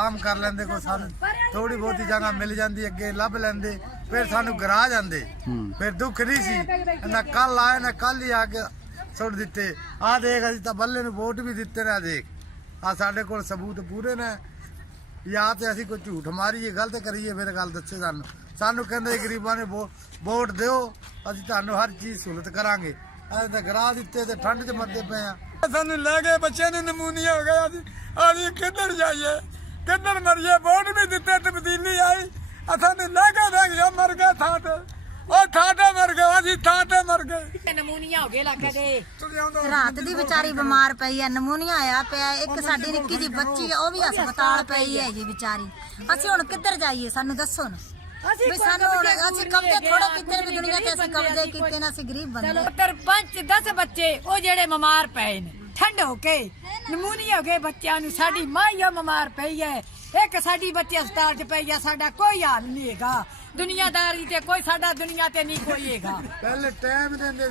काम कर लेंदे को सानू थोड़ी बहुती जगह मिल जाती अगे लभ लेंदे फिर सानू गरा जांदे फिर दुख नहीं सी ना कल आए ना कल ही आके सुट दिते आ देख असीं तां बल्ले नूं वोट भी दिते ना देख आ साडे कोल सबूत पूरे ने या ते असीं कोई झूठ मारीए गलत करिए फिर गल दस्से सानू सानू कहंदे गरीबां ने वोट दिओ असीं तुहानूं हर चीज़ सहूलत करांगे असीं तां गरा दिते ते ठंड च मरदे पे आ सानू लै गए बच्चे नूं नमूनिया हो गया असीं किधर जाइए किधर मरिए वोट भी दिते तब्दीली आई असानू लै के रह गया मर गए थां ते मर गए असीं थां ते मर गए नमूनिया हो गए लागे दे रात दी बेचारी बीमार पई है नमूनिया आया पिया एक साडी निक्की जी बच्ची है ਉਹ ਵੀ ਹਸਪਤਾਲ ਪਈ ਹੈ ਜੀ ਵਿਚਾਰੀ ਅਸੀਂ ਹੁਣ ਕਿੱਧਰ ਜਾਈਏ ਸਾਨੂੰ ਦੱਸੋ ਨਾ ਵੀ ਸਾਨੂੰ ਹੁਣ ਅਸੀਂ ਕਬਜ਼ੇ ਥੋੜਾ ਕਿੱਧਰ ਵੀ ਦੁਨੀਆ ਤੇ ਅਸੀਂ ਕਬਜ਼ੇ ਕੀਤੇ ਨਾ ਅਸੀਂ ਗਰੀਬ ਬੰਦੇ ਸਰਪੰਚ 10 ਬੱਚੇ ਉਹ ਜਿਹੜੇ ਬਿਮਾਰ ਪਏ ਨੇ ਠੰਡ ਹੋ ਕੇ ਨਮੂਨੀਆ ਹੋ ਗਏ ਬੱਚਿਆਂ ਨੂੰ ਸਾਡੀ ਮਾਈਆ ਬਿਮਾਰ ਪਈ ਹੈ ਇੱਕ ਸਾਡੀ ਬੱਚੀ ਹਸਪਤਾਲ 'ਚ ਪਈ ਹੈ ਸਾਡਾ ਕੋਈ ਹਾਲ ਨਹੀਂ ਹੈਗਾ ਦੁਨੀਆਦਾਰੀ ਤੇ ਕੋਈ ਸਾਡਾ ਦੁਨੀਆ ਤੇ ਨਹੀਂ ਕੋਈ ਹੈਗਾ ਪਹਿਲੇ ਟਾਈਮ ਦਿੰਦੇ